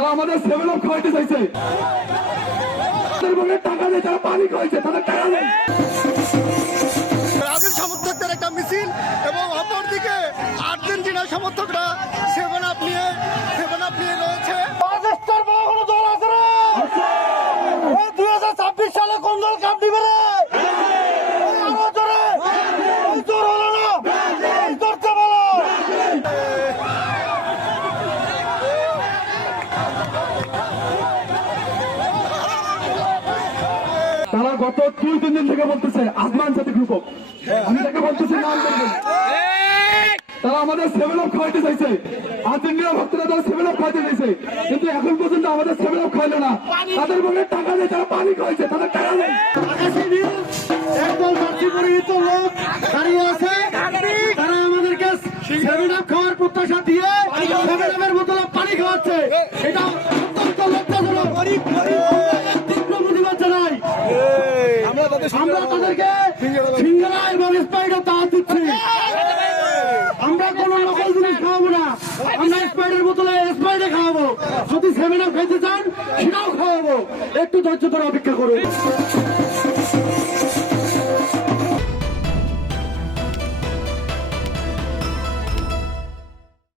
তারা আমাদের seven up খাওয়াইতে চাইছে, টাকা দিয়ে তারা পানি খাওয়াইছে, তাদের টাকা নেই। ব্রাজিল সমর্থকদের একটা মিছিল এবং অপরদিকে আর্জেন্টিনা সমর্থকরা সেভেন আপ নিয়ে রয়েছে। 2026 সালে কোন দল কাপ নিবে রে? তারা গত 2-3 দিন থেকে বলতেছে আজমান সাথে গ্রুপ, আমি তাকে বলতেছি নাম বলবেন। তারা আমাদের সেভেন আপ খাওয়াইতে চাইছে, আর্জেন্টিনা ভক্তরা তারা সেভেন আপ খাওয়াইতে চাইছে, কিন্তু এখন পর্যন্ত আমাদের সেভেন আপ খাইলো না। তাদের মনে টাকা দিয়ে তারা পানি খাওয়াইছে, তাদের টাকা নেই। একদল পরিহিত লোক দাঁড়িয়ে আছে, তারা আমাদেরকে সেভেন আপ খাওয়ার প্রত্যাশা দিয়ে সেভেন আপের বোতলে পানি খাওয়াচ্ছে। এটা অত্যন্ত লজ্জাজনক। তীব্র প্রতিবাদ জানাই। আমরা তাদেরকে সিঙ্গারা এবং স্প্রাইটের দাওয়াত দিচ্ছি। আমরা কোন নকল জিনিস খাওয়াবো না, আমরা স্প্রাইটের বোতলে স্প্রাইটে খাওয়াবো। যদি সেভেন আপ খাইতে চান সেটাও খাওয়াবো, একটু ধৈর্য ধরে অপেক্ষা করুন।